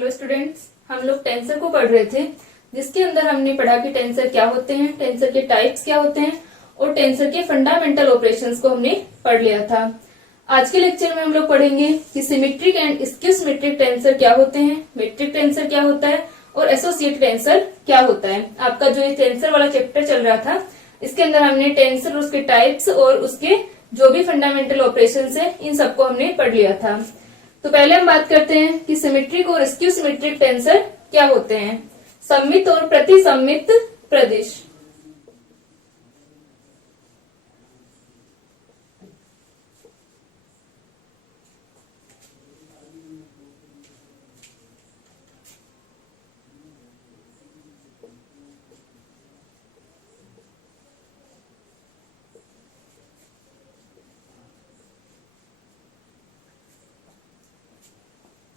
Hello students, हम लोग tensor को पढ़ रहे थे, जिसके अंदर हमने पढ़ा कि टेंसर क्या होते हैं, टेंसर के टाइप्स क्या होते हैं और टेंसर के फंडामेंटल ऑपरेशंस को हमने पढ़ लिया था। आज के लेक्चर में हम लोग पढ़ेंगे कि symmetric and skew symmetric tensor क्या होते हैं, मेट्रिक टेंसर क्या होता है और एसोसिएट टेंसर क्या होता है। आपका जो ये टेंसर वाला चैप्टर चल रहा था, इसके अंदर हमने टेंसर, उसके टाइप्स और उसके जो भी फंडामेंटल ऑपरेशंस है, इन सबको हमने पढ़ लिया था। तो पहले हम बात करते हैं कि सिमेट्रिक और स्क्यू सिमेट्रिक टेंसर क्या होते हैं। सममित और प्रतिसम्मित प्रदिश।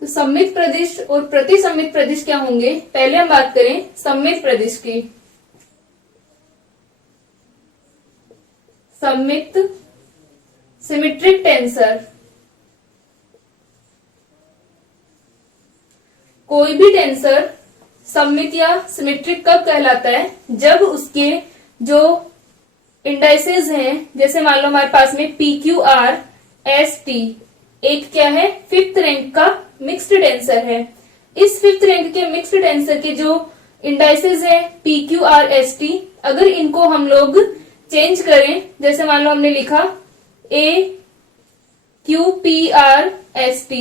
तो सम्मित प्रदिश और प्रतिसम्मित प्रदिश क्या होंगे। पहले हम बात करें सम्मित प्रदिश की। सम्मित सिमेट्रिक टेंसर कोई भी टेंसर सम्मित या सिमेट्रिक कब कहलाता है, जब उसके जो इंडाइसेस हैं, जैसे मान लो हमारे पास में PQR ST एक क्या है, फिफ्थ रैंक का मिक्स्ड टेंसर है। इस फिफ्थ रैंक के मिक्स्ड टेंसर के जो इंडाइसेस है PQR ST, अगर इनको हम लोग चेंज करें, जैसे मान लो हमने लिखा AQPR ST,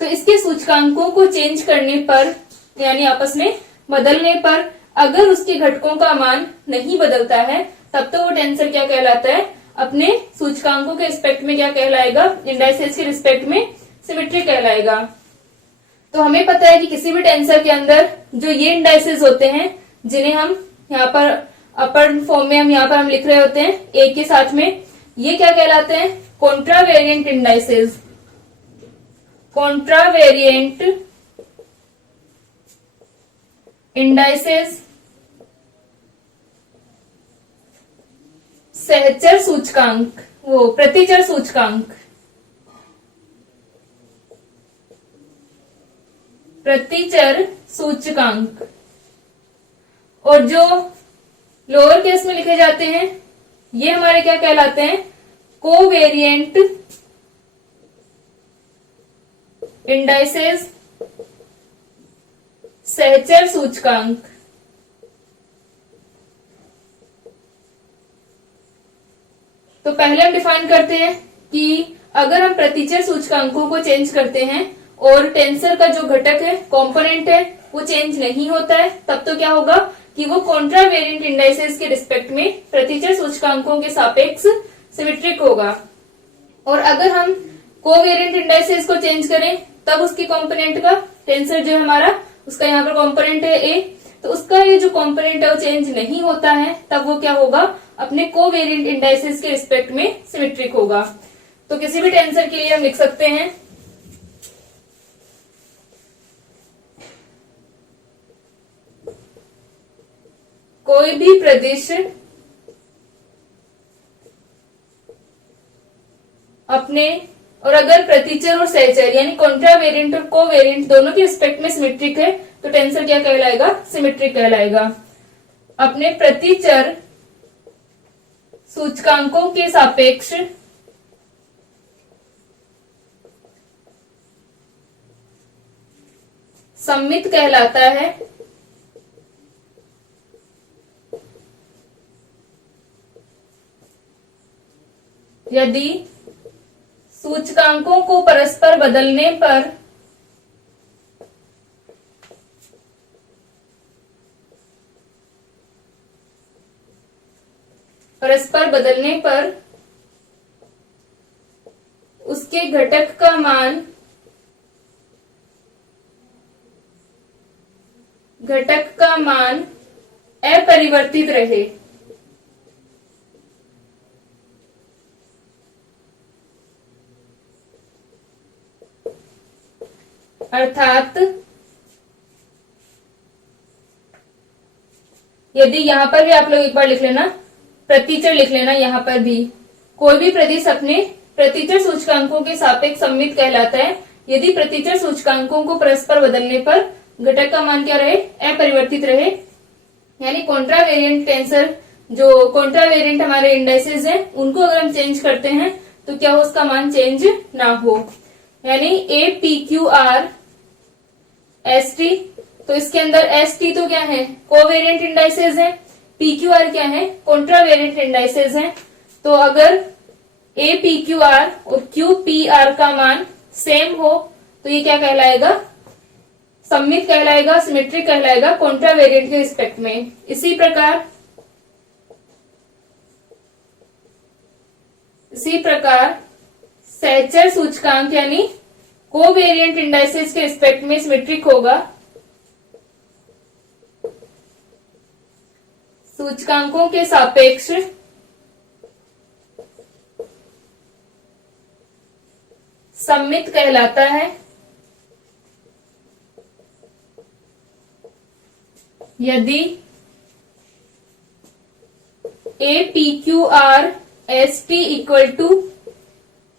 तो इसके सूचकांकों को चेंज करने पर यानी आपस में बदलने पर अगर उसके घटकों का मान नहीं बदलता है, तब तो वो टेंसर क्या कहलाता है, अपने सूचकांकों के रिस्पेक्ट में क्या कहलाएगा, इंडाइसेस के रिस्पेक्ट में सिमेट्रिक कहलाएगा। तो हमें पता है कि किसी भी टेंसर के अंदर जो ये इंडाइसेस होते हैं, जिन्हें हम यहाँ पर अपर फॉर्म में हम यहाँ पर हम लिख रहे होते हैं एक के साथ में, ये क्या कहलाते हैं, कॉन्ट्रावेरिएंट इंडाइसेस। कॉन्ट्रावेरिएंट इंडाइसेस सहचर सूचकांक, वो प्रतिचर सूचकांक, प्रतिचर सूचकांक। और जो लोअर केस में लिखे जाते हैं, ये हमारे क्या कहलाते हैं, कोवेरिएंट इंडाइसेस सहचर सूचकांक। तो पहले हम डिफाइन करते हैं कि अगर हम प्रतिचर सूचकांकों को चेंज करते हैं और टेंसर का जो घटक है, कंपोनेंट है, वो चेंज नहीं होता है, तब तो क्या होगा कि वो कॉन्ट्रावेरिएंट इंडाइसेस के रिस्पेक्ट में प्रतिचर सूचकांकों के सापेक्ष सिमेट्रिक होगा। और अगर हम कोवेरिएंट इंडाइसेस को चेंज करें, तब उसकी कंपोनेंट का, टेंसर जो हमारा, उसका यहाँ पर कंपोनेंट है A, तो उसका ये जो कंपोनेंट है वो चेंज नहीं होता है, तब वो क्या होगा, अपने कोवेरिएंट इंडाइसेस के रिस्पेक्ट में सिमेट्रिक होगा। तो किसी भी टेंसर के लिए हम लिख सकते हैं कोई भी प्रदिश अपने, और अगर प्रतिचर और सहचर यानी कॉन्ट्रावेरिएंट और कोवेरिएंट दोनों के रिस्पेक्ट में सिमेट्रिक है, तो टेंसर क्या कहलाएगा, सिमेट्रिक कहलाएगा। अपने प्रतिचर सूचकांकों के सापेक्ष सम्मित कहलाता है। यदि सूचकांकों को परस्पर बदलने पर उसके घटक का मान अपरिवर्तित रहे। अर्थात यदि यहाँ पर भी आप लोग एक बार लिख लेना, प्रतिचर लिख लेना, यहाँ पर भी कोई भी प्रदिश अपने प्रतिचर सूचकांकों के सापेक्ष सम्मित कहलाता है यदि प्रतिचर सूचकांकों को परस्पर बदलने पर घटक का मान क्या रहे, अपरिवर्तित रहे। यानी कॉन्ट्रावेरिएंट टेंसर, जो कॉन्ट्रावेरिएंट हमारे इंडाइसेस हैं, उनको अगर हम चेंज करते हैं तो क्या हो, उसका मान चेंज ना हो। यानी ए P Q R S T, तो इसके अंदर एस टी तो क्या है, कोवेरिएंट इंडाइसेस है, पी क्यू आर क्या है, कॉन्ट्रावेरिएंट इंडाइसेस है। तो अगर ए पी क्यू आर और क्यू पी आर का मान सेम हो तो ये क्या कहलाएगा, सममित कहलाएगा, सिमेट्रिक कहलाएगा कॉन्ट्रावेरिएंट के रिस्पेक्ट में। इसी प्रकार सहचर सूचकांक यानी कोवेरिएंट इंडाइसेस के रिस्पेक्ट में सिमेट्रिक होगा। सूचकांकों के सापेक्ष सममित कहलाता है यदि A P Q R S T equal to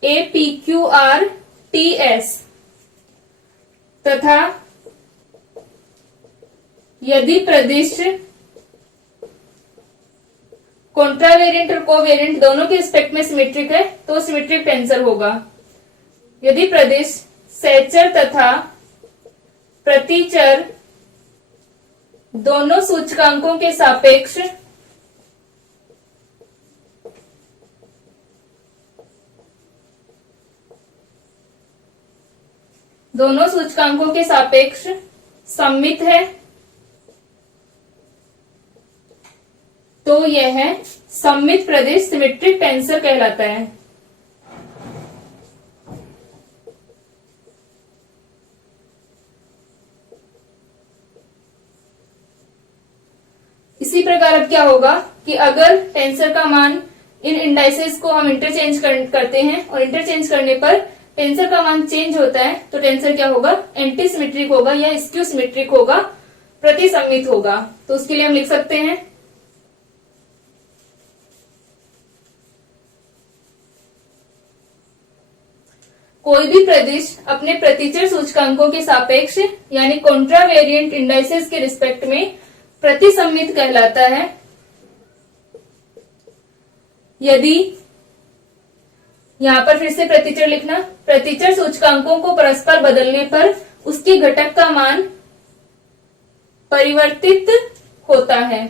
A P Q R T S तथा यदि प्रदिश कॉन्ट्रावेरिएंट और कोवेरिएंट दोनों के रिस्पेक्ट में सिमेट्रिक है तो सिमेट्रिक टेंसर होगा। यदि प्रदिश सहचर तथा प्रतिचर दोनों सूचकांकों के सापेक्ष सममित है तो यह सममित प्रदिश सिमेट्रिक टेंसर कहलाता है। इसी प्रकार अब क्या होगा कि अगर टेंसर का मान, इन इंडाइसेस को हम इंटरचेंज करते हैं और इंटरचेंज करने पर टेंसर का मान चेंज होता है तो टेंसर क्या होगा, एंटी सिमेट्रिक होगा या स्क्यू सिमेट्रिक होगा, प्रतिसम्मित होगा। तो उसके लिए हम लिख सकते हैं कोई भी प्रदिश अपने प्रतिचर सूचकांकों के सापेक्ष यानी कॉन्ट्रावेरिएंट इंडाइसेस के रिस्पेक्ट में प्रतिसम्मित कहलाता है यदि, यहां पर फिर से प्रतिचर लिखना, प्रतिचर सूचकांकों को परस्पर बदलने पर उसके घटक का मान परिवर्तित होता है।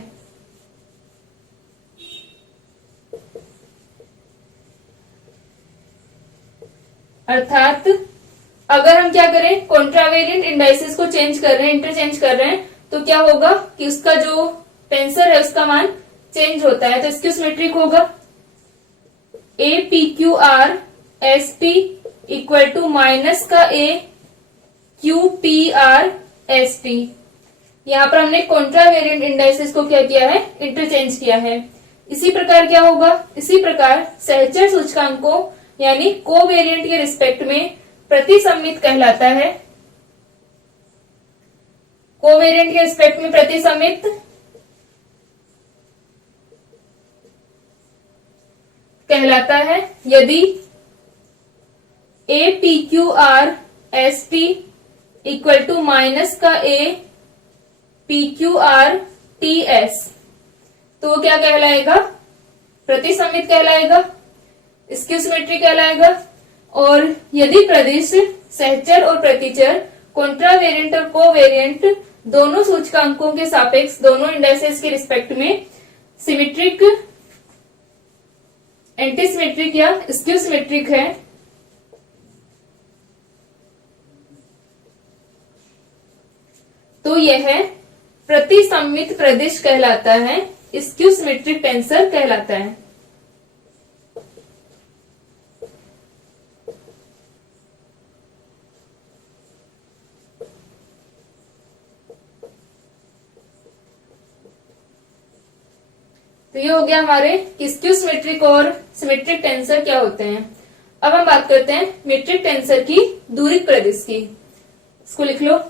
अर्थात अगर हम क्या करें, कॉन्ट्रावेरिएंट इंडाइसेस को चेंज कर रहे हैं, इंटरचेंज कर रहे हैं, तो क्या होगा कि उसका जो टेंसर है उसका मान चेंज होता है, तो स्क्यू सिमेट्रिक होगा। A P Q R S T equal to minus का A Q P R S T. यहां पर हमने कॉन्ट्रावेरिएंट इंडाइसेस को क्या किया है, इंटरचेंज किया है। इसी प्रकार क्या होगा, इसी प्रकार सहचर सूचकांकों यानी कोवेरिएंट के रिस्पेक्ट में प्रतिसम्मित कहलाता है। कोवेरिएंट के रिस्पेक्ट में प्रतिसम्मित कहलाता है यदि A P Q R S T equal to minus का A P Q R T S, तो क्या कहलाएगा, प्रतिसम्मित कहलाएगा, स्क्यू सिमेट्रिक कहलाएगा। और यदि प्रदिश सहचर और प्रतिचर कॉन्ट्रावेरिएंट और कोवेरिएंट दोनों सूचकांकों के सापेक्ष दोनों इंडाइसेस के रिस्पेक्ट में सिमेट्रिक, एंटी सिमेट्रिक या स्क्यू सिमेट्रिक है तो यह प्रतिसम्मित प्रदिश कहलाता है, स्क्यू सिमेट्रिक टेंसर कहलाता है। तो ये हो गया हमारे कि स्क्यू सिमेट्रिक और सिमेट्रिक टेंसर क्या होते हैं। अब हम बात करते हैं मीट्रिक टेंसर की दूरिक प्रदिश की। इसको लिख लो।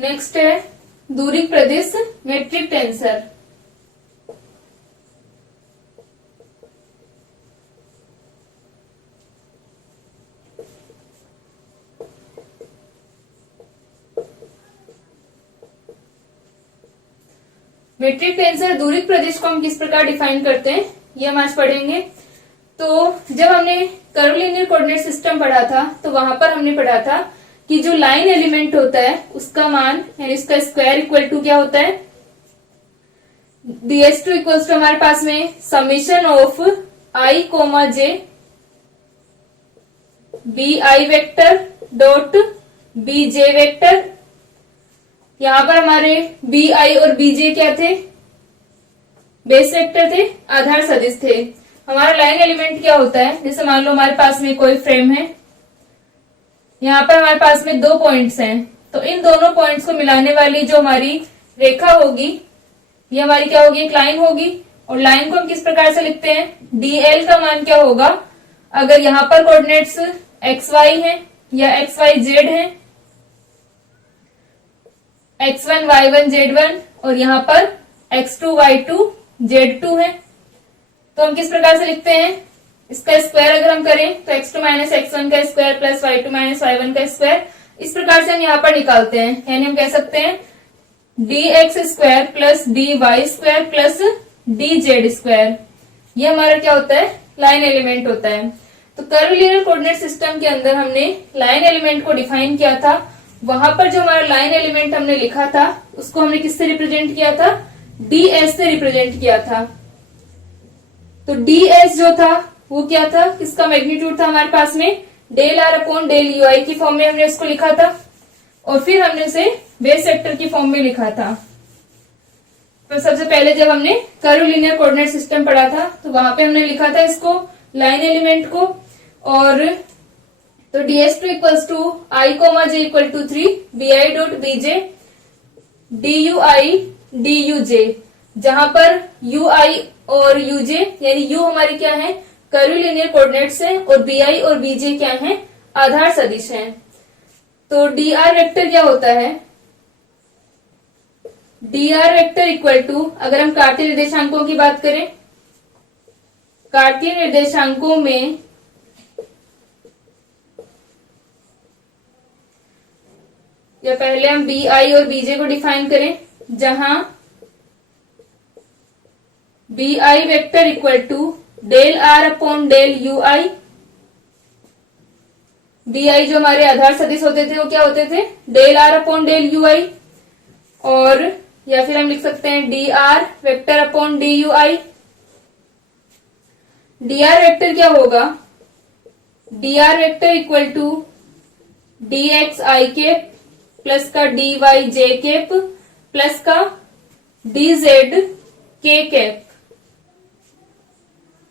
नेक्स्ट है दूरी प्रदिश मेट्रिक टेंसर। मेट्रिक टेंसर दूरी प्रदिश को हम किस प्रकार डिफाइन करते हैं ये हम आज पढ़ेंगे। तो जब हमने कर्वलिनियर कोऑर्डिनेट सिस्टम पढ़ा था तो वहां पर हमने पढ़ा था कि जो लाइन एलिमेंट होता है उसका मान यानी उसका स्क्वायर इक्वल टू क्या होता है, ds2 इक्वल्स टू हमारे पास में summation of i comma j bi vector dot bj vector. यहां पर हमारे bi और bj क्या थे, बेस वेक्टर थे, आधार सदिश थे। हमारा लाइन एलिमेंट क्या होता है, जैसे मान लो हमारे पास में कोई फ्रेम है, यहाँ पर हमारे पास में 2 पॉइंट्स हैं, तो इन दोनों पॉइंट्स को मिलाने वाली जो हमारी रेखा होगी ये हमारी क्या होगी, एक लाइन होगी। और लाइन को हम किस प्रकार से लिखते हैं, dl का मान क्या होगा, अगर यहाँ पर कोऑर्डिनेट्स xy है या xyz है, x1 y1 z1 और यहाँ पर x2 y2 z2 है, तो हम किस प्रकार से लिखते हैं, इसका स्क्वायर अगर हम करें तो x2 माइनस x1 का square plus y2 minus y1 का स्क्वायर, इस प्रकार से हम यहाँ पर निकालते हैं। यानी हम कह सकते हैं dx square plus dy square plus dz square, ये हमारा क्या होता है, लाइन एलिमेंट होता है। तो कर्वलिनियर कोऑर्डिनेट सिस्टम के अंदर हमने लाइन एलिमेंट को डिफाइन किया था। वहां पर जो हमारा लाइन एलिमेंट हमने लिखा था उसको हमने किससे रिप्रेजेंट किया था, ds से रिप्रेजेंट किया था। तो ds जो था वो क्या था, किसका मैग्नीट्यूड था हमारे पास में, del R upon del u i की फॉर्म में हमने उसको लिखा था और फिर हमने उसे बेस वेक्टर की फॉर्म में लिखा था। तो सबसे पहले जब हमने कर्वलिनियर कोऑर्डिनेट सिस्टम पढ़ा था तो वहां पे हमने लिखा था इसको लाइन एलिमेंट को, और तो ds2 equals to i comma j equal to 3 bi dot bj dui duj, जहां पर ui और uj यानी u हमारी क्या है, कर्वलिनियर कोऑर्डिनेट्स है, और bi और bj क्या है, आधार सदिश हैं। तो dr वेक्टर क्या होता है, dr वेक्टर इक्वल टू, अगर हम कार्तीय निर्देशांकों की बात करें, कार्तीय निर्देशांकों में या पहले हम bi और bj को डिफाइन करें, जहां bi vector equal to del R upon del u i, bi जो हमारे आधार सदिश होते थे वो क्या होते थे, del R upon del UI, और या फिर हम लिख सकते हैं dr vector upon dui। dr vector क्या होगा, dr vector equal to dx i cap plus का dy j केप प्लस का dz k केप।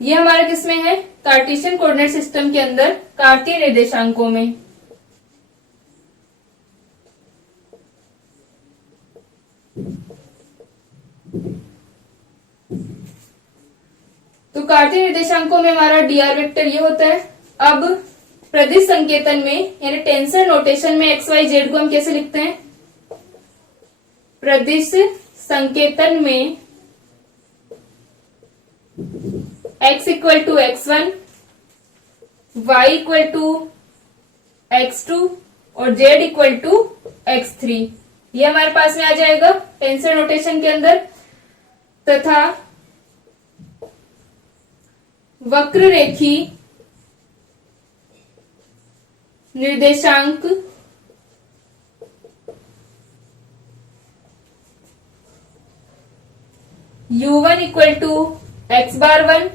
ये हमारा किसमें है, कार्टेशियन कोऑर्डिनेट सिस्टम के अंदर कार्तीय निर्देशांकों में। तो कार्तीय निर्देशांकों में हमारा dr वेक्टर ये होता है। अब प्रदिश संकेतन में यानी टेंसर नोटेशन में xyz को हम कैसे लिखते हैं, प्रदिश संकेतन में x equal to x1, y equal to x2 और z इक्वल टू x3, ये हमारे पास में आ जाएगा टेंसर नोटेशन के अंदर। तथा वक्र रेखी निर्देशांक u1 equal to x bar 1,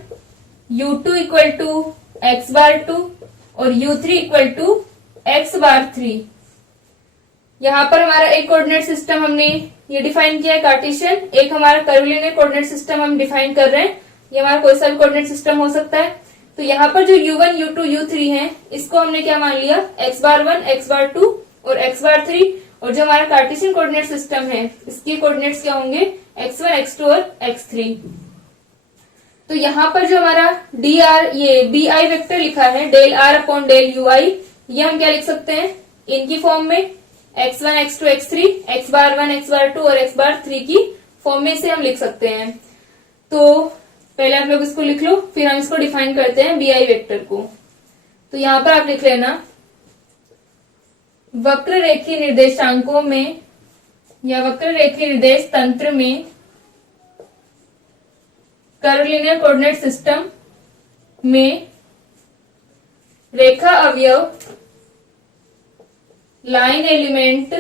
u2 equal to x bar 2 और u3 equal to x bar 3। यहाँ पर हमारा एक कोऑर्डिनेट सिस्टम हमने ये डिफाइन किया है कार्टेशियन, एक हमारा कर्वलिनियर कोऑर्डिनेट सिस्टम हम डिफाइन कर रहे हैं, ये हमारा कोई सा भी कोऑर्डिनेट सिस्टम हो सकता है। तो यहाँ पर जो u1 u2 u3 है इसको हमने क्या मान लिया, x बार 1 x बार 2 और x बार 3, और जो हमारा कार्टेशियन कोऑर्डिनेट सिस्टम है इसके कोऑर्डिनेट्स क्या होंगे, x1 x2 और x3। तो यहाँ पर जो हमारा dr ये bi वेक्टर लिखा है del r upon del ui, ये हम क्या लिख सकते हैं, इनकी फॉर्म में, x1 x2 x3 x bar 1 x bar 2 और x बार 3 की फॉर्म में इसे हम लिख सकते हैं। तो पहले आप लोग इसको लिख लो, फिर हम इसको डिफाइन करते हैं BI वेक्टर को। तो यहां पर आप लिख लेना, वक्र रेखीय निर्देशांकों में या वक्र रेखीय निर्देश तंत्र में कर्वलिनियर कोऑर्डिनेट सिस्टम में रेखा अवयव line element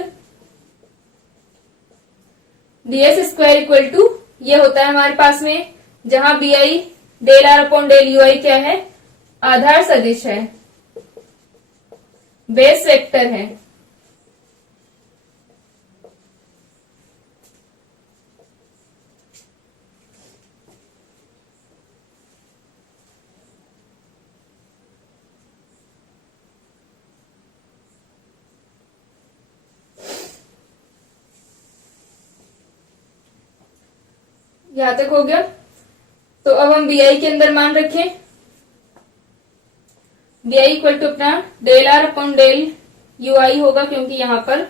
ds² equal to ये होता है हमारे पास में, जहां BI del R upon del UI क्या है, आधार सदिश है, बेस वेक्टर है। यहां तक हो गया। तो अब हम BI के अंदर मान रखें, BI इक्वल टू अपना del R upon del UI होगा, क्योंकि यहां पर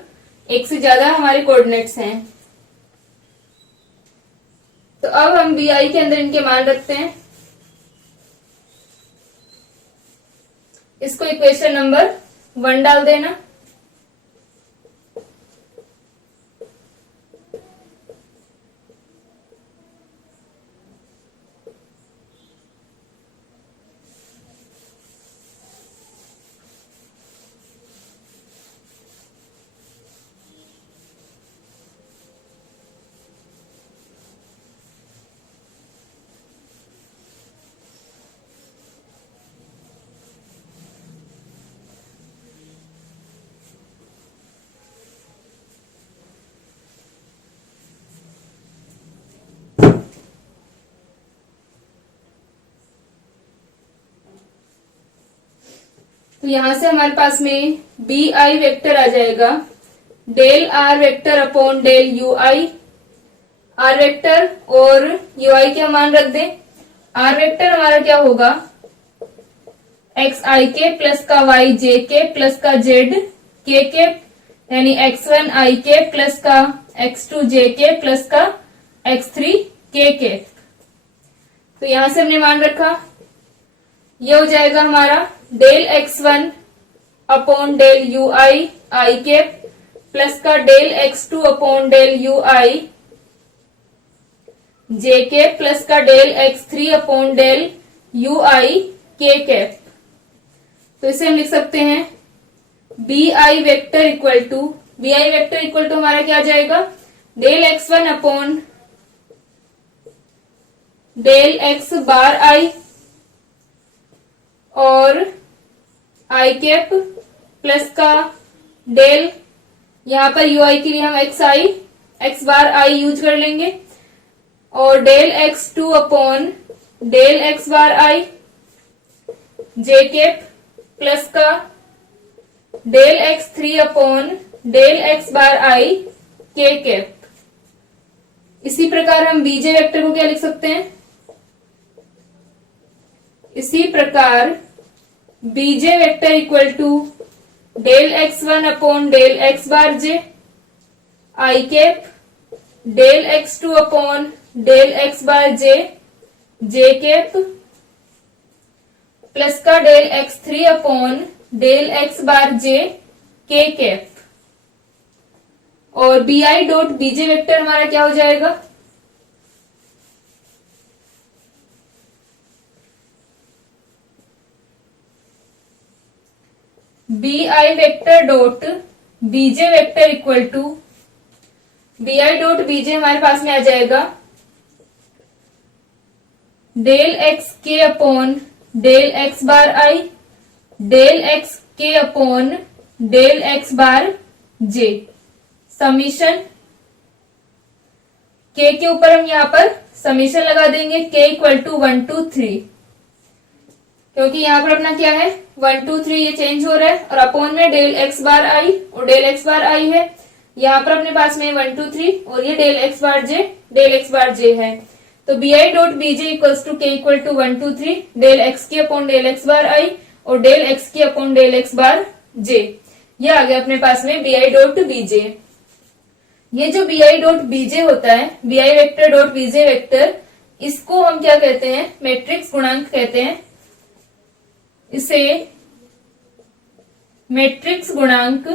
एक से ज्यादा हमारे कोऑर्डिनेट्स हैं। तो अब हम BI के अंदर इनके मान रखते हैं। इसको इक्वेशन नंबर 1 डाल देना। तो यहां से हमारे पास में BI वेक्टर आ जाएगा del R vector upon del UI। R vector और UI क्या मान रख दें, R वेक्टर हमारा क्या होगा, xik प्लस का yjk प्लस का zkk, यानी x1ik प्लस का x2jk प्लस का x3kk। तो यहां से हमने मान रखा, ये हो जाएगा हमारा del x1 upon del UI i cap plus का del x2 upon del UI j cap plus का del x3 upon del UI k cap. तो इसे हम लिख सकते हैं BI वेक्टर इक्वल टू हमारा क्या आ जाएगा, del x1 upon del x bar i और i कैप प्लस का डेल, यहां पर UI के लिए हम x बार i यूज कर लेंगे, और del x2 upon del x bar i j cap plus का del x3 upon del x bar i k cap. इसी प्रकार हम बीजे वेक्टर को क्या लिख सकते हैं, इसी प्रकार BJ vector equal to del x1 upon del x bar j i cap del x2 upon del x bar j cap plus का del x3 upon del x bar j k cap. और BI dot BJ vector हमारा क्या हो जाएगा, BI vector dot BJ vector equal to BI dot BJ हमारे पास में आ जाएगा डेल एक्स के upon del x bar i del x के upon del x bar j summation k के ऊपर हम यहाँ पर समीशन लगा देंगे k इक्वल टू 1 2 3, क्योंकि यहाँ पर अपना क्या है 1 2 3 ये चेंज हो रहा है, और अपॉन में डेल एक्स बार i और डेल एक्स बार i है, यहाँ पर अपने पास में 1 2 3 और ये डेल एक्स बार j है। तो BI dot BJ equals to k equal to 1 2 3 del x के upon del x bar i और डेल एक्स के upon del x bar j। ये आ गया अपने पास में bi डॉट बीजे। ये जो bi डॉट बीजे होता है, bi vector dot BJ vector, इसको हम क्या कहते हैं, मैट्रिक्स गुणांक कहते हैं। इसे मैट्रिक्स गुणांक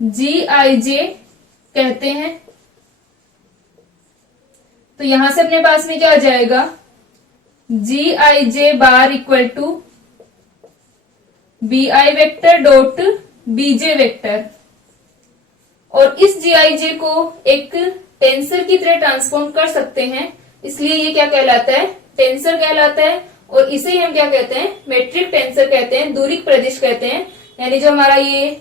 GIJ कहते हैं। तो यहां से अपने पास में क्या आ जाएगा, GIJ bar equal to BI vector dot BJ vector. और इस GIJ को एक टेंसर की तरह ट्रांसफॉर्म कर सकते हैं, इसलिए ये क्या कहलाता है, टेंसर कहलाता है। और इसे ही हम क्या कहते हैं, मेट्रिक टेंसर कहते हैं, दूरिक प्रदिश कहते हैं। यानी जो हमारा ये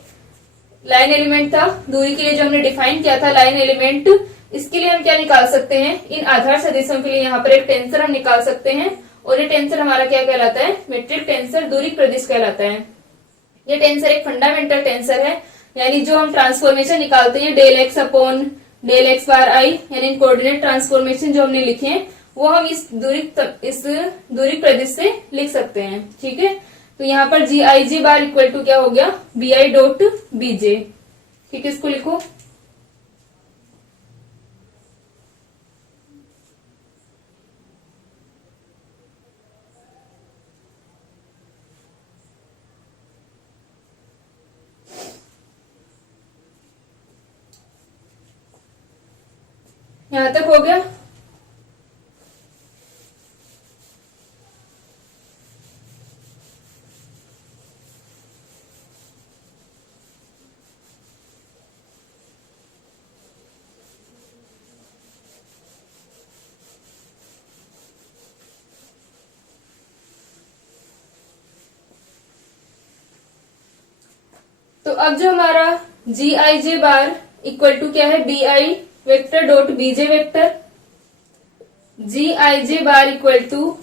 लाइन एलिमेंट था, दूरी के लिए जो हमने डिफाइन किया था लाइन एलिमेंट, इसके लिए हम क्या निकाल सकते हैं, इन आधार सदिशों के लिए यहाँ पर एक टेंसर हम निकाल सकते हैं। और ये टेंसर हमारा क्या कहलाता है, मेट्रिक टेंसर दूरिक प्रदिश कहलाता है। ये टेंसर एक फंडामेंटल टेंसर है, यानी जो हम ट्रांसफॉर्मेशन निकालते हैं del x upon del x bar i, यानी कोऑर्डिनेट ट्रांसफॉर्मेशन जो हमने लिखे हैं वो हम इस दूरिक प्रदिश से लिख सकते हैं। ठीक है, तो यहाँ पर GIJ बार इक्वल टू क्या हो गया, BI डॉट बीजे। ठीक है, इसको लिखो। यहां तक हो गया। तो अब जो हमारा GIJ बार इक्वल टू क्या है, BI vector dot BJ vector. GIJ bar equal to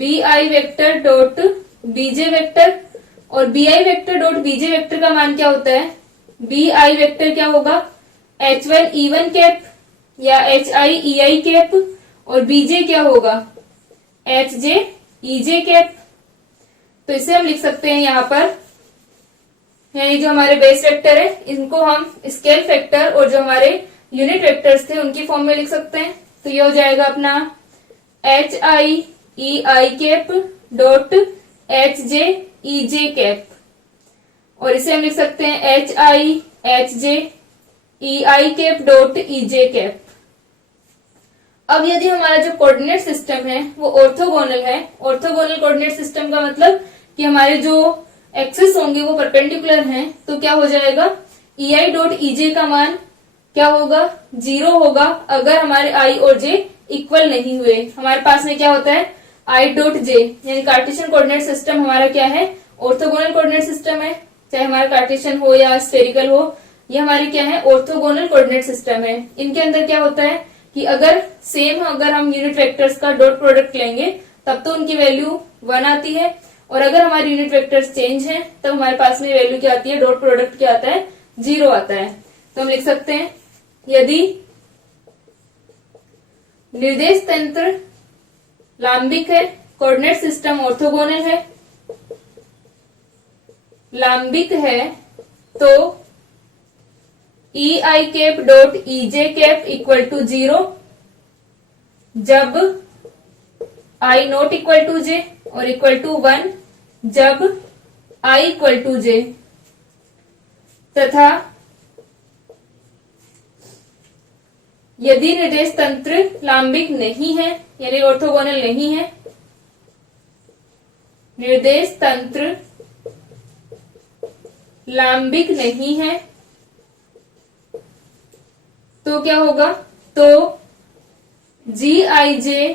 BI vector dot BJ vector. और BI vector dot BJ vector का मान क्या होता है, BI वेक्टर क्या होगा, H1 E1 कैप या HI EI कैप, और BJ क्या होगा, HJ EJ कैप। तो इसे हम लिख सकते हैं यहाँ पर, यानी जो हमारे बेस वेक्टर है इनको हम स्केल फैक्टर और जो हमारे यूनिट वेक्टर्स थे उनकी फॉर्म में लिख सकते हैं। तो ये हो जाएगा अपना HI EI cap dot HJ EJ cap. और इसे हम लिख सकते हैं HI HJ EI cap dot EJ cap. अब यदि हमारा जो कोऑर्डिनेट सिस्टम है वो ऑर्थोगोनल है, ऑर्थोगोनल कोऑर्डिनेट सिस्टम का मतलब कि हमारे जो एक्सिस होंगे वो परपेंडिकुलर हैं, तो क्या हो जाएगा, EI डॉट EJ का मान क्या होगा, 0 होगा अगर हमारे I और J इक्वल नहीं हुए। हमारे पास में क्या होता है, I डॉट J, यानी कार्टेशियन कोऑर्डिनेट सिस्टम हमारा क्या है, ऑर्थोगोनल कोऑर्डिनेट सिस्टम है, चाहे हमारा कार्टेशियन हो या स्फेरिकल हो, ये हमारे क्या है, ऑर्थोगोनल कोऑर्डिनेट सिस्टम है। इनके अंदर क्या होता है कि अगर सेम अगर हम यूनिट वेक्टर्स का डॉट प्रोडक्ट लेंगे तब तो उनकी वैल्यू 1 आती है, और अगर हमारे यूनिट वेक्टर्स चेंज हैं तब हमारे पास में वैल्यू क्या आती है, डॉट प्रोडक्ट क्या आता है, 0 आता है। तो हम लिख सकते हैं, यदि निर्देश तंत्र लांबिक है, कोऑर्डिनेट सिस्टम ऑर्थोगोनल है, लांबिक है, तो EI cap dot EJ cap equal to 0 जब I not equal to J और इक्वल टू 1 जब I इक्वल टू J, तथा यदि निर्देश तंत्र लांबिक नहीं है यानी ऑर्थोगोनल नहीं है, निर्देश तंत्र लांबिक नहीं है, तो क्या होगा, तो GIJ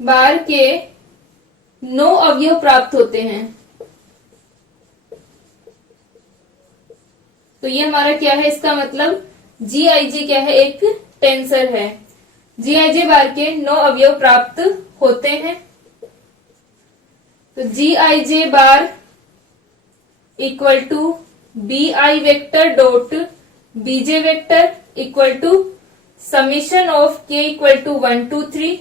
बार के 9 अवयव प्राप्त होते हैं। तो ये हमारा क्या है, इसका मतलब GIJ क्या है, एक टेंसर है। GIJ बार के 9 अवयव प्राप्त होते हैं। तो GIJ bar equal to BI vector dot BJ vector equal to summation of K equal to 1 to 3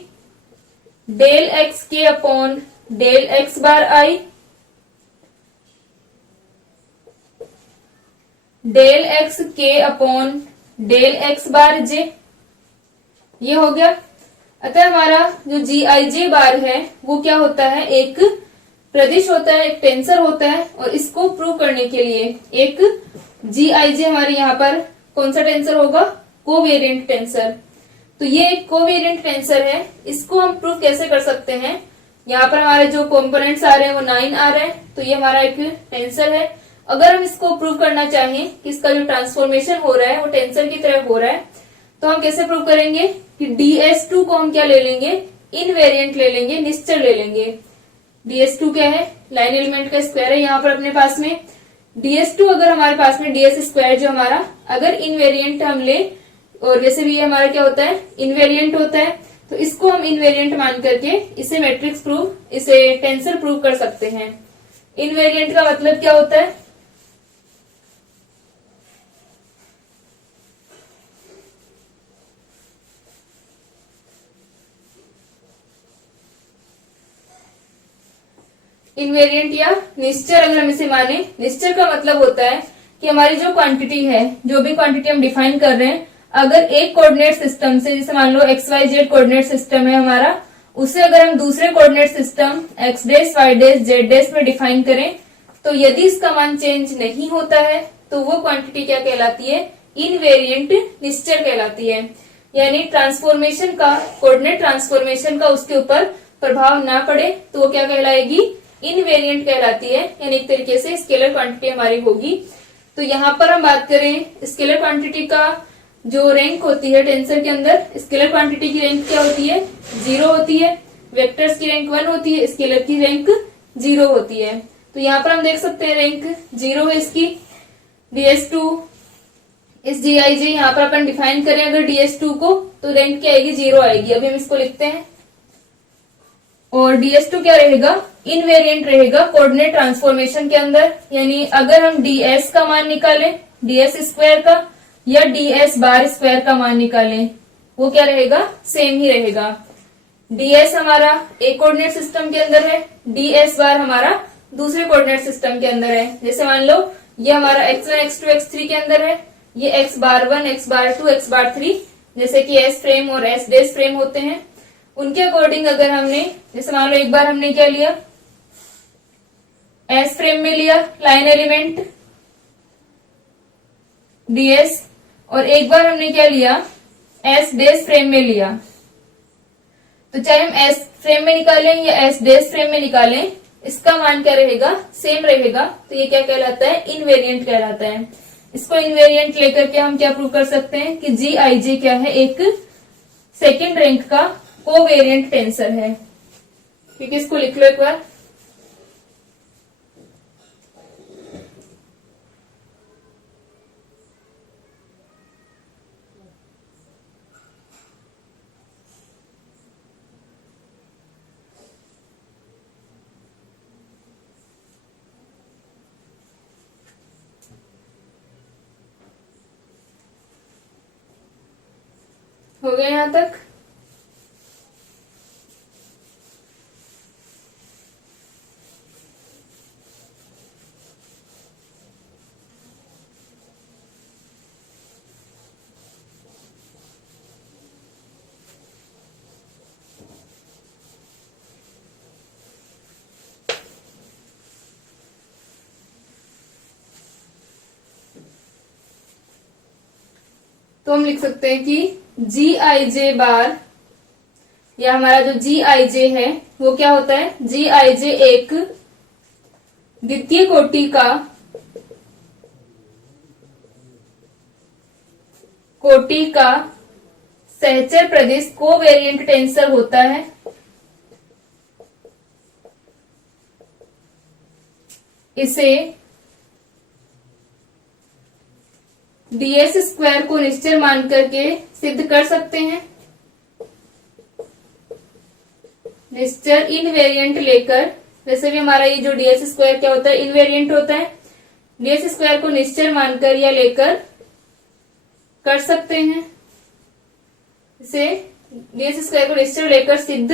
del x के अपॉन डेल एक्स बार आई, डेल एक्स के upon del x bar J, ये हो गया। अतः हमारा जो जी आई जे बार है वो क्या होता है, एक प्रदिश होता है, एक टेंसर होता है। और इसको प्रूव करने के लिए एक जी आई जे हमारे यहाँ पर कौन सा टेंसर होगा, कोवेरिएंट टेंसर। तो ये एक कोवेरिएंट टेंसर है। इसको हम प्रूव कैसे कर सकते हैं, यहाँ पर हमारे जो कंपोनेंट्स आ रहे हैं वो 9 आ रहे हैं, तो ये हमारा एक टेंसर है। अगर हम इसको प्रूव करना चाहें कि इसका जो ट्रांसफॉर्मेशन हो रहा है वो टेंसर की तरह हो रहा है, तो हम कैसे प्रूव करेंगे कि ds2 को हम क्या ले लेंगे, इनवेरिएंट ले लेंगे, निश्चर ले लेंगे। ds2 क्या है, लाइन एलिमेंट का स्क्वायर है यहाँ पर अपने पास में। ds2 अगर हमारे पास में ds स्क्वायर जो हमारा अगर इनवेरिएंट हम ले, और वैसे भी ये हमारा क्या होता है, इनवेरिएंट होता है, तो इसको हम इनवेरिएंट मान करके इसे मैट्रिक्स प्रूव, इसे टेंसर प्रूव कर सकते हैं। इनवेरिएंट का मतलब क्या होता है, इनवेरिएंट या निश्चर अगर हम इसे माने, निश्चर का मतलब होता है कि हमारी जो क्वांटिटी है, जो भी क्वांटिटी हम डिफाइन कर रहे हैं, अगर एक कोऑर्डिनेट सिस्टम से, जैसे मान लो x y z coordinate system है हमारा, उसे अगर हम दूसरे coordinate system x dash y dash z dash में डिफाइन करें, तो यदि इसका मान चेंज नहीं होता है तो वो क्वांटिटी क्या कहलाती है, इनवेरिएंट निश्चर कहलाती है। यानी ट्रांसफॉर्मेशन का, कोऑर्डिनेट ट्रांसफॉर्मेशन का उसके ऊपर प्रभाव ना पड़े तो वो क्या कहलाएगी, इनवेरिएंट कहलाती है। यानी एक तरीके से स्केलर क्वांटिटी हमारी होगी। तो यहाँ पर हम बात करें स्केलर क्वांटिटी का, जो रैंक होती है टेंसर के अंदर, स्केलर क्वांटिटी की रैंक क्या होती है, 0 होती है। वेक्टर्स की रैंक 1 होती है, स्केलर की रैंक 0 होती है। तो यहाँ पर हम देख सकते हैं रैंक 0 है इसकी। ds2 इस जी आई जे यहाँ पर अपन डिफाइन करें अगर ds2 को, तो रैंक क्या आएगी, 0 आएगी। अभी हम इसको लिखते हैं। और ds2 क्या रहेगा, इनवेरिएंट रहेगा कोऑर्डिनेट ट्रांसफॉर्मेशन के अंदर। यानी अगर हम ds का मान निकालें, ds स्क्वायर का, या ds बार स्क्वायर का मान निकालें, वो क्या रहेगा, सेम ही रहेगा। ds हमारा एक कोऑर्डिनेट सिस्टम के अंदर है, ds बार हमारा दूसरे कोऑर्डिनेट सिस्टम के अंदर है। जैसे मान लो ये हमारा x1 x2 x3 के अंदर है, ये x bar 1 x bar 2 x bar 3, जैसे कि s फ्रेम और s डेस फ्रेम होते हैं, उनके अकॉर्डिंग अगर हमने, जैसे मान लो एक बार हमने क्या लिया, s फ्रेम में लिया लाइन एलिमेंट ds, और एक बार हमने क्या लिया, s डेस फ्रेम में लिया। तो चाहे हम s फ्रेम में निकालें या s डेस फ्रेम में निकालें, इसका मान क्या रहेगा, सेम रहेगा। तो ये क्या कहलाता है, इनवेरिएंट कहलाता है। इसको इनवेरिएंट लेकर के हम क्या प्रूव कर सकते हैं कि जी आई जे क्या है, एक सेकेंड रैंक का कोवेरिएंट टेंसर है। ठीक है, इसको लिख लो एक बार। हो गया यहां तक। तो हम लिख सकते हैं कि जी आई जे बार, या हमारा जो जी आई जे है वो क्या होता है, जी आई जे एक द्वितीय कोटि का सहचर प्रदेश कोवेरिएंट टेंसर होता है। इसे ds स्क्वायर को निश्चर मान करके सिद्ध कर सकते हैं। निश्चर इनवेरिएंट लेकर, वैसे भी हमारा ये जो ds स्क्वायर क्या होता है, इनवेरिएंट होता है। ds स्क्वायर को निश्चर मानकर या लेकर कर सकते हैं, इसे ds स्क्वायर को निश्चर लेकर सिद्ध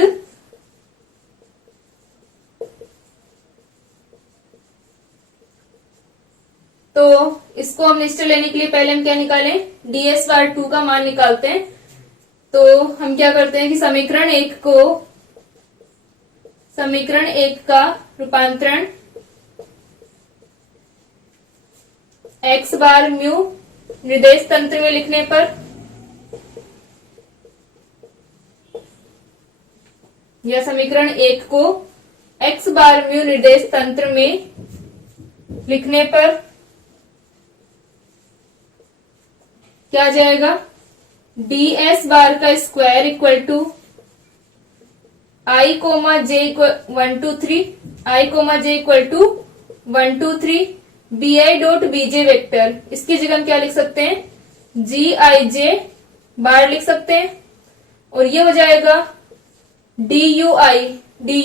तो इसको हम निश्चय लेने के लिए पहले हम क्या निकालें, ds बार 2 का मान निकालते हैं। तो हम क्या करते हैं कि समीकरण एक का रूपांतरण x बार म्यू निर्देश तंत्र में लिखने पर या समीकरण 1 को x बार म्यू निर्देश तंत्र में लिखने पर क्या आ जाएगा, ds बार का square equal to i comma j 1 2 3 i comma j equal to 1 2 3 bi dot bj vector. इसकी जगह हम क्या लिख सकते हैं, gij बार लिख सकते हैं। और ये हो जाएगा du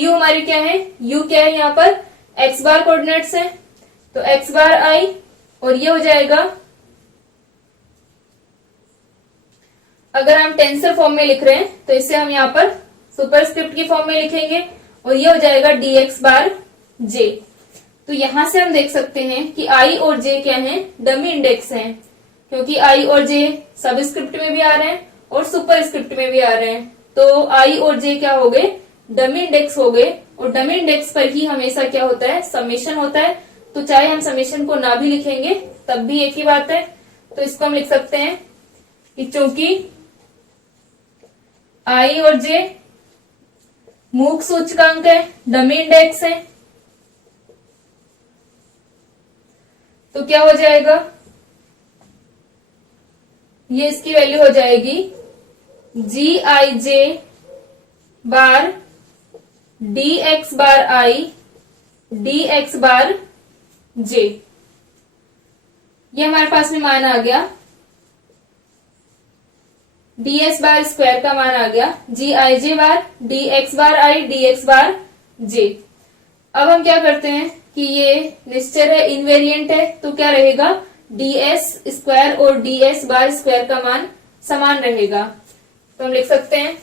हमारी क्या है, u क्या है यहाँ पर x बार कोऑर्डिनेट्स है, तो x बार i, और ये हो जाएगा, अगर हम टेंसर फॉर्म में लिख रहे हैं तो इसे हम यहाँ पर सुपरस्क्रिप्ट की फॉर्म में लिखेंगे, और ये हो जाएगा dx बार j। तो यहां से हम देख सकते हैं कि i और j क्या हैं, डमी इंडेक्स हैं, क्योंकि i और j सबस्क्रिप्ट में भी आ रहे हैं और सुपरस्क्रिप्ट में भी आ रहे हैं। तो i और j क्या हो गए, डमी इंडेक्स हो गए, और डमी इंडेक्स पर ही हमेशा क्या होता है, समेशन होता है। तो चाहे हम समेशन को ना भी लिखेंगे तब भी एक ही बात है। तो इसको हम लिख सकते हैं कि चूंकि i और j मूक सूचकांक है, डमी इंडेक्स है, तो क्या हो जाएगा, ये इसकी वैल्यू हो जाएगी gij bar dx bar i dx bar j। ये हमारे पास में मान आ गया, ds बार स्क्वायर का मान आ गया gij bar dx bar i dx bar j। अब हम क्या करते हैं कि ये निश्चर है, इनवेरिएंट है, तो क्या रहेगा, ds स्क्वायर और ds बार स्क्वायर का मान समान रहेगा। तो हम लिख सकते हैं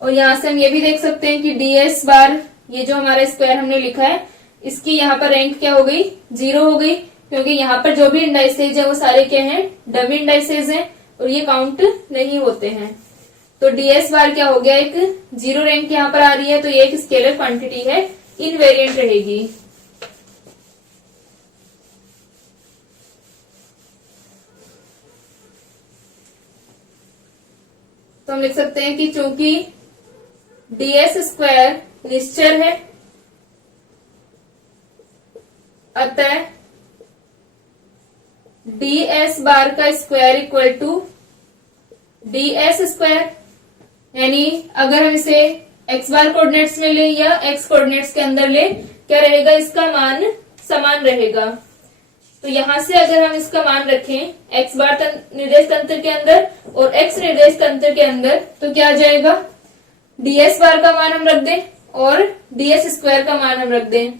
और यहां से हम ये भी देख सकते हैं कि ds बार, ये जो हमारा स्क्वायर हमने लिखा है, इसकी यहाँ पर रैंक क्या हो गई, 0 हो गई, क्योंकि यहाँ पर जो भी इंडाइसेज है वो सारे क्या हैं, डमी इंडाइसेज हैं, और ये काउंट नहीं होते हैं। तो ds बार क्या हो गया, एक 0 रैंक यहाँ पर आ रही है, तो ये एक स्केलर क्वांटिटी है, इनवेरिएंट रहेगी। तो हम लिख सकते हैं कि चूंकि ds स्क्वायर निश्चर है, अतः ds बार का square equal to ds square, यानी अगर हम इसे x बार कोऑर्डिनेट्स में ले या x कोऑर्डिनेट्स के अंदर ले, क्या रहेगा, इसका मान समान रहेगा। तो यहां से अगर हम इसका मान रखें x बार निर्देश तंत्र के अंदर और x निर्देश तंत्र के अंदर, तो क्या आ जाएगा, ds बार का मान हम रख दें और ds स्क्वायर का मान हम रख दें।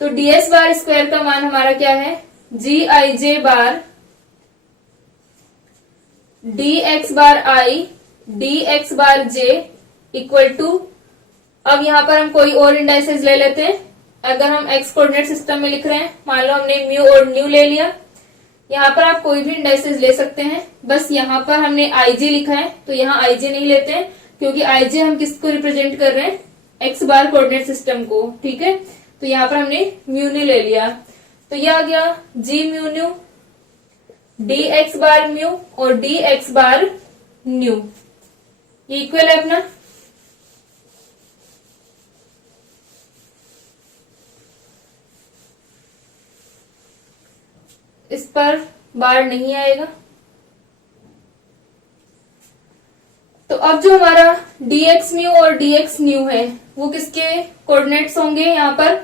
तो ds बार स्क्वायर का मान हमारा क्या है, gij bar dx bar i dx bar j equal to, अब यहाँ पर हम कोई और इंडाइसेस ले लेते हैं। अगर हम x कोऑर्डिनेट सिस्टम में लिख रहे हैं, मान लो हमने म्यू और न्यू ले लिया, यहाँ पर आप कोई भी इंडाइसेस ले सकते हैं, बस यहाँ पर हमने ij लिखा है तो यहाँ ij नहीं लेते हैं, क्योंकि ij हम किसको रिप्रेजेंट कर रहे हैं, x बार कोऑर्डिनेट सिस्टम को, ठीक है। तो यहाँ पर हमने म्यू न्यू ले लिया, तो यह आ गया g म्यू न्यू dx बार म्यू और dx बार न्यू, ये इक्वल है अपना। इस पर बार नहीं आएगा। तो अब जो हमारा dx म्यू और dx न्यू है वो किसके कोऑर्डिनेट्स होंगे यहाँ पर,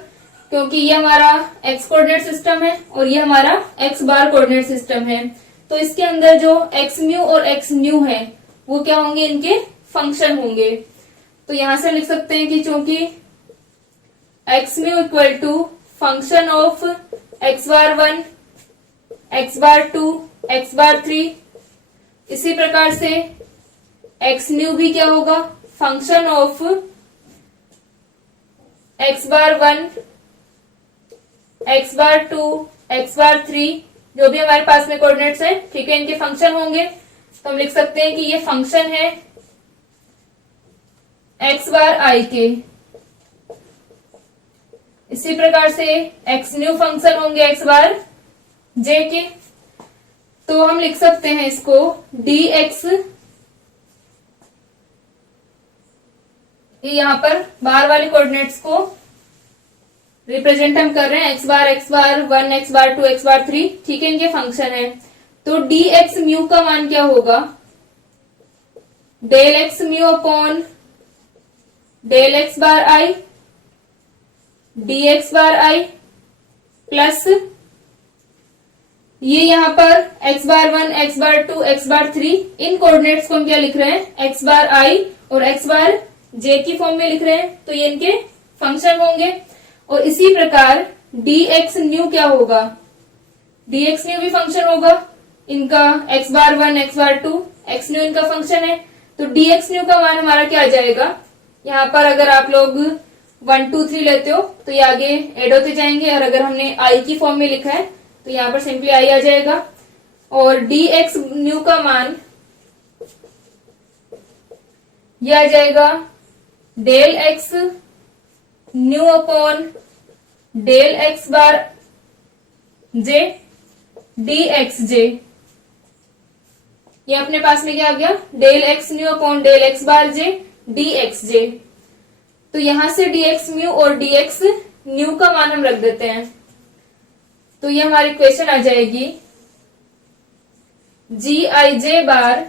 क्योंकि ये हमारा x कोऑर्डिनेट सिस्टम है और ये हमारा x बार कोऑर्डिनेट सिस्टम है। तो इसके अंदर जो x म्यू और x न्यू है वो क्या होंगे, इनके फंक्शन होंगे। तो यहां से लिख सकते हैं कि चूंकि x mu equal to function of x bar 1, x bar 2, x bar 3, इसी प्रकार से x न्यू भी क्या होगा, function of x bar 1, x bar 2, x bar 3, जो भी हमारे पास में कोऑर्डिनेट्स है, ठीक है, इनके फंक्शन होंगे। तो हम लिख सकते हैं कि ये फंक्शन है एक्स बार आई के। इसी प्रकार से एक्स न्यू फंक्शन होंगे एक्स बार जे के। तो हम लिख सकते हैं इसको डी एक्स, यहां पर बाहर वाले कोऑर्डिनेट्स को रिप्रेजेंट हम कर रहे हैं x bar 1, x bar 2, x bar 3, ठीक है, इनके फंक्शन है। तो डी एक्स म्यू का मान क्या होगा? Del x mu upon del x bar I D x bar I plus ये यहां पर X bar 1, x bar 2, x bar 3, इन कोऑर्डिनेट्स को हम क्या लिख रहे हैं? एक्स बार आई और एक्स बार जे की फॉर्म में लिख रहे हैं। तो ये इनके फंक्शन होंगे। और इसी प्रकार डी एक्स न्यू क्या होगा? डी एक्स न्यू भी फंक्शन होगा इनका, x bar 1, x bar 2, x new इनका फंक्शन है। तो डी एक्स न्यू का मान हमारा क्या आ जाएगा? यहाँ पर अगर आप लोग 1, 2, 3 लेते हो तो ये आगे ऐड होते जाएंगे, और अगर हमने आई की फॉर्म में लिखा है तो यहाँ पर सिंपली आई आ जाएगा। और डी एक्स न्यू का मान यह आ जाएगा del x nu upon del x bar j d x j. ये अपने पास में क्या आ गया? Del x nu upon del x bar j d x j. तो यहां से डी एक्स म्यू और डी एक्स न्यू का मान हम रख देते हैं। तो ये हमारी इक्वेशन आ जाएगी g i j bar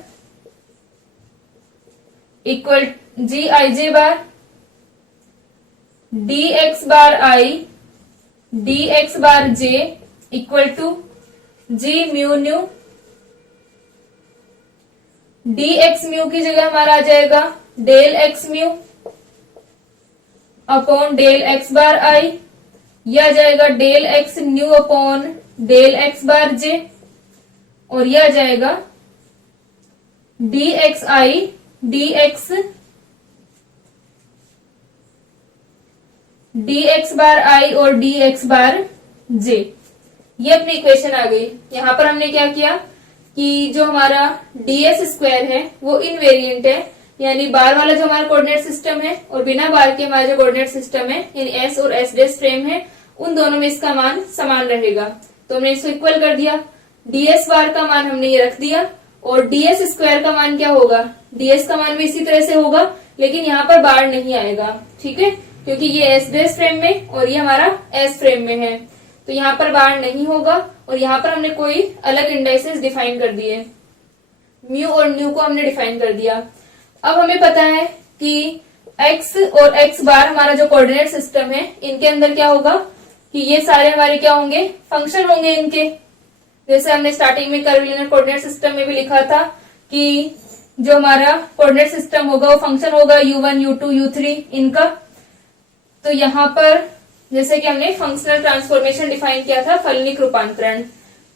equal g i j bar d x bar I D x bar j equal to g mu nu. D x mu की जगह हमारा आ जाएगा del x mu upon del x bar i, यह आ जाएगा del x nu upon del x bar j, और यह आ जाएगा d x i D x bar i और डी एक्स बार जे। ये अपनी इक्वेशन आ गई। यहां पर हमने क्या किया कि जो हमारा ds स्क्वायर है वो इनवेरिएंट है, यानी बार वाला जो हमारा कोऑर्डिनेट सिस्टम है और बिना बार के हमारा जो कोऑर्डिनेट सिस्टम है यानी s और s' फ्रेम है, उन दोनों में इसका मान समान रहेगा। तो हमने इसको इक्वल कर दिया। ds बार का मान हमने ये रख दिया, और ds स्क्वायर का मान क्या होगा? ds का मान भी इसी तरह से होगा, लेकिन यहाँ पर बार नहीं आएगा, ठीक है, क्योंकि ये s' फ्रेम में और ये हमारा s फ्रेम में है, तो यहाँ पर बार नहीं होगा। और यहाँ पर हमने कोई अलग इंडाइसेस डिफाइन कर दिए, म्यू और न्यू को हमने डिफाइन कर दिया। अब हमें पता है कि x और x बार हमारा जो कोऑर्डिनेट सिस्टम है, इनके अंदर क्या होगा कि ये सारे हमारे क्या होंगे? फंक्शन होंगे इनके। जैसे हमने स्टार्टिंग में कर्विलिनियर कोऑर्डिनेट सिस्टम में भी लिखा था कि जो हमारा कोऑर्डिनेट सिस्टम होगा वो फंक्शन होगा u1, u2, u3 इनका। तो यहाँ पर जैसे कि हमने फंक्शनल ट्रांसफॉर्मेशन डिफाइन किया था, फलनिक रूपांतरण।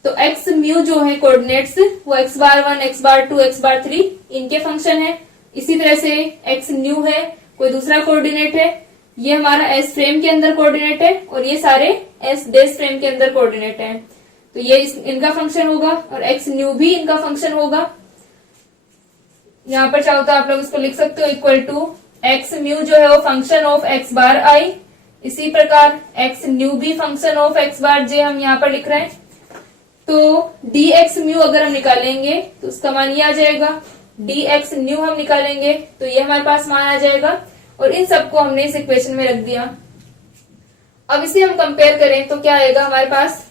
तो x म्यू जो है कोऑर्डिनेट्स वो x bar 1, x bar 2, x bar 3 इनके फंक्शन है। इसी तरह से x न्यू है कोई दूसरा कोऑर्डिनेट है, ये हमारा s फ्रेम के अंदर कोऑर्डिनेट है, और ये सारे s' फ्रेम के अंदर कोऑर्डिनेट है। तो ये इनका फंक्शन होगा, और x न्यू भी इनका फंक्शन होगा। यहाँ पर चाहो तो आप लोग इसको लिख सकते हो इक्वल टू x म्यू जो है वो फंक्शन ऑफ x बार आई, इसी प्रकार x न्यू भी फंक्शन ऑफ x बार जे हम यहाँ पर लिख रहे हैं। तो dx म्यू अगर हम निकालेंगे तो उसका मान ये आ जाएगा, dx न्यू हम निकालेंगे तो ये हमारे पास मान आ जाएगा, और इन सबको हमने इस इक्वेशन में रख दिया। अब इसे हम कंपेयर करें तो क्या आएगा हमारे पास?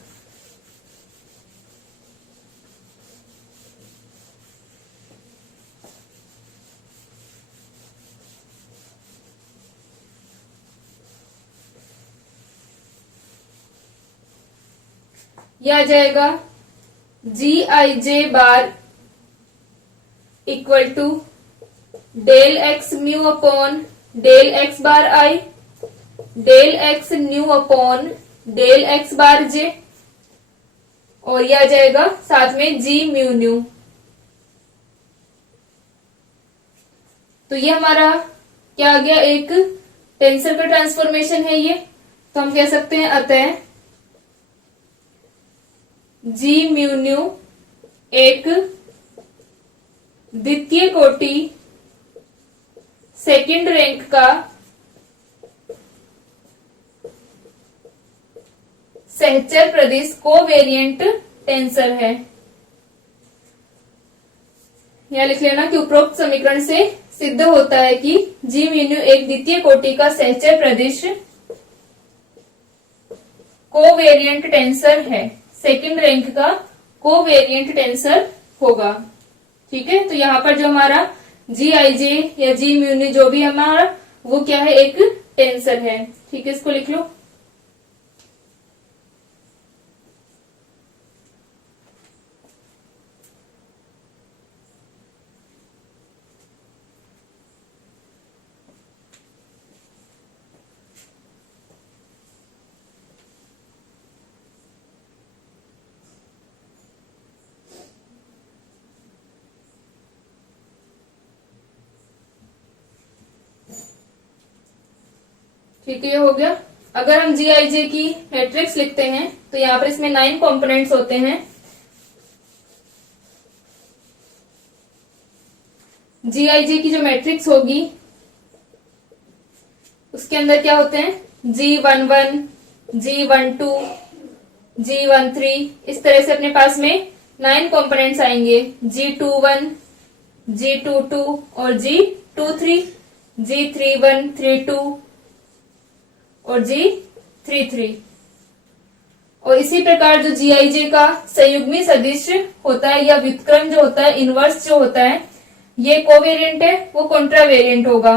यह आ जाएगा g i j bar equal to del x mu upon del x bar I del x nu upon del x bar j, और यह आ जाएगा साथ में जी म्यू न्यू। तो ये हमारा क्या आ गया? एक टेंसर का ट्रांसफॉर्मेशन है ये, तो हम कह सकते हैं अतः जी म्यू न्यू एक द्वितीय कोटि सेकंड रैंक का सहचर प्रदेश कोवेरिएंट टेंसर है। यहां लिख लेना कि उपरोक्त समीकरण से सिद्ध होता है कि जी म्यू एक द्वितीय कोटि का सहचर प्रदेश कोवेरिएंट टेंसर है, सेकंड रैंक का कोवेरिएंट टेंसर होगा। ठीक है, तो यहाँ पर जो हमारा जी आई जे या जी म्यू जो भी हमारा वो क्या है, एक टेंसर है। ठीक है, इसको लिख लो। ठीक है, ये हो गया। अगर हम जी आई जे की मैट्रिक्स लिखते हैं तो यहाँ पर इसमें 9 कंपोनेंट्स होते हैं। जी आई जे की जो मैट्रिक्स होगी उसके अंदर क्या होते हैं, G11, G12, G13, इस तरह से अपने पास में 9 कंपोनेंट्स आएंगे। G21, G22 और G23, G31, 32 और G33। और इसी प्रकार जो GIJ का संयुग्मी सदिश होता है या व्युत्क्रम जो होता है, इनवर्स जो होता है, ये कोवेरिएंट है, वो कॉन्ट्रावेरिएंट होगा।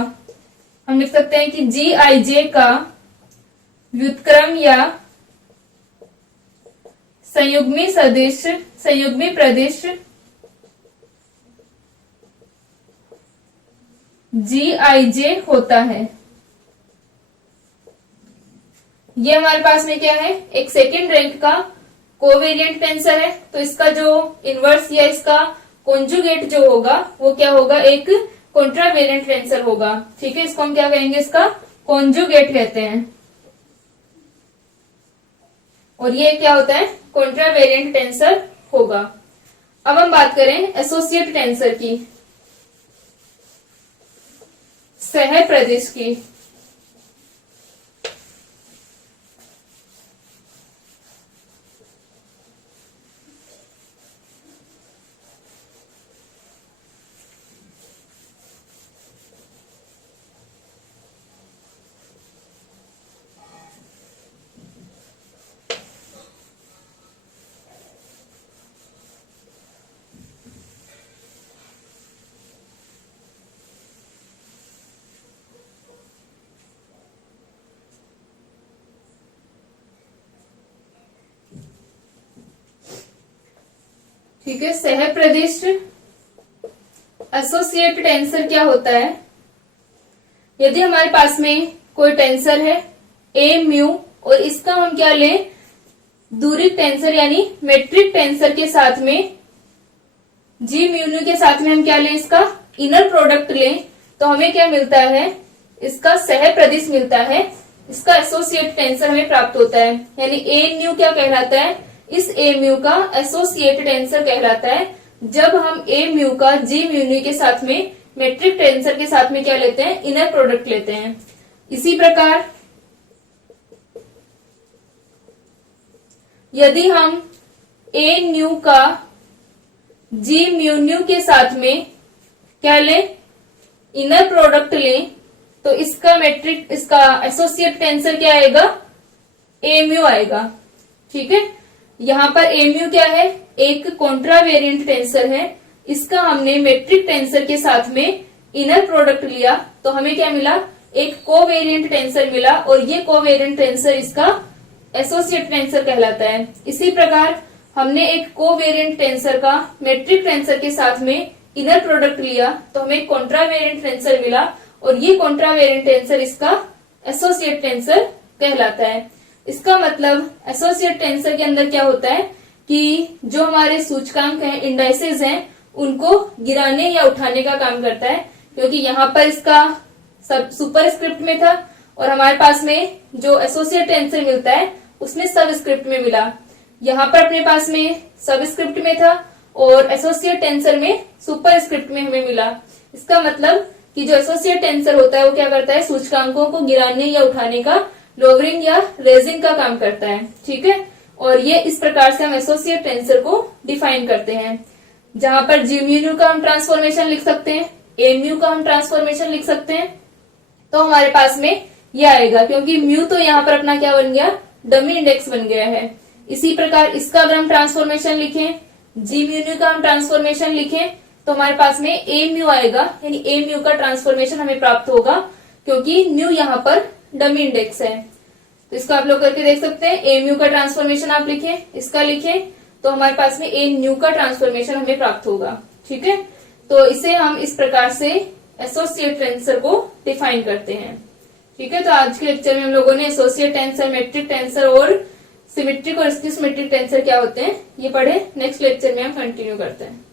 हम लिख सकते हैं कि GIJ का व्युत्क्रम या संयुग्मी सदिश, संयुग्मी प्रदिश GIJ होता है। ये हमारे पास में क्या है, एक सेकेंड रैंक का कोवेरिएंट टेंसर है, तो इसका जो इनवर्स या इसका कॉन्जुगेट जो होगा वो क्या होगा, एक कॉन्ट्रावेरिएंट टेंसर होगा। ठीक है, इसको हम क्या कहेंगे, इसका कॉन्जुगेट कहते हैं। और ये क्या होता है, कॉन्ट्रावेरिएंट टेंसर होगा। अब हम बात करें एसोसिएट टेंसर की, सह प्रदिश की। ठीक है, सह प्रदिश एसोसिएट टेंसर क्या होता है, यदि हमारे पास में कोई टेंसर है ए म्यू और इसका हम क्या लें, दूरी टेंसर यानी मेट्रिक टेंसर के साथ में जी म्यू के साथ में हम क्या लें, इसका इनर प्रोडक्ट लें, तो हमें क्या मिलता है, इसका सह प्रदिश मिलता है, इसका एसोसिएट टेंसर हमें प्राप्त होता है। यानी ए म्यू क्या कहलाता है, इस ए म्यू का एसोसिएट टेंसर कहलाता है जब हम ए म्यू का जी म्यू के साथ में मेट्रिक टेंसर के साथ में क्या लेते हैं, इनर प्रोडक्ट लेते हैं। इसी प्रकार यदि हम ए न्यू का जी म्यू के साथ में क्या लें, इनर प्रोडक्ट लें, तो इसका मेट्रिक, इसका एसोसिएट टेंसर क्या आएगा, ए म्यू आएगा। ठीक है, यहाँ पर ए म्यू क्या है, एक कॉन्ट्रावेरिएंट टेंसर है, इसका हमने मेट्रिक टेंसर के साथ में इनर प्रोडक्ट लिया तो हमें क्या मिला, एक कोवेरिएंट टेंसर मिला, और ये कोवेरिएंट टेंसर इसका एसोसिएट टेंसर कहलाता है। इसी प्रकार हमने एक कोवेरिएंट टेंसर का मेट्रिक टेंसर के साथ में इनर प्रोडक्ट लिया तो हमें एक कॉन्ट्रावेरिएंट टेंसर मिला, और ये कॉन्ट्रावेरिएंट टेंसर इसका एसोसिएट टेंसर कहलाता है। इसका मतलब एसोसिएट टेंसर के अंदर क्या होता है कि जो हमारे सूचकांक हैं, इंडाइसेस हैं, उनको गिराने या उठाने का काम करता है, क्योंकि यहाँ पर इसका सब सुपरस्क्रिप्ट में था और हमारे पास में जो एसोसिएट टेंसर मिलता है उसमें सबस्क्रिप्ट में मिला। यहाँ पर अपने पास में सबस्क्रिप्ट में था और एसोसिएट टेंसर में सुपरस्क्रिप्ट में हमें मिला। इसका मतलब कि जो एसोसिएट टेंसर होता है वो क्या करता है, सूचकांकों को गिराने या उठाने का, लोअरिंग या रेजिंग का काम करता है। ठीक है, और ये इस प्रकार से हम एसोसिएट टेंसर को डिफाइन करते हैं। जहां पर जी म्यू का हम ट्रांसफॉर्मेशन लिख सकते हैं, ए म्यू का हम ट्रांसफॉर्मेशन लिख सकते हैं, तो हमारे पास में ये आएगा, क्योंकि म्यू तो यहाँ पर अपना क्या बन गया, डमी इंडेक्स बन गया है। इसी प्रकार इसका अगर हम ट्रांसफॉर्मेशन लिखें, जी म्यू का हम ट्रांसफॉर्मेशन लिखें, तो हमारे पास में ए म्यू आएगा, यानी ए म्यू का ट्रांसफॉर्मेशन हमें प्राप्त होगा, क्योंकि म्यू यहाँ पर डमी इंडेक्स है। तो इसको आप लोग करके देख सकते हैं। ए म्यू का ट्रांसफॉर्मेशन आप लिखें, इसका लिखें, तो हमारे पास में ए न्यू का ट्रांसफॉर्मेशन हमें प्राप्त होगा। ठीक है, तो इसे हम इस प्रकार से एसोसिएट टेंसर को डिफाइन करते हैं। ठीक है, तो आज के लेक्चर में हम लोगों ने एसोसिएट टेंसर, मेट्रिक टेंसर और सिमेट्रिक और स्किस्मेट्रिक टेंसर क्या होते हैं ये पढ़े। नेक्स्ट लेक्चर में हम कंटिन्यू करते हैं।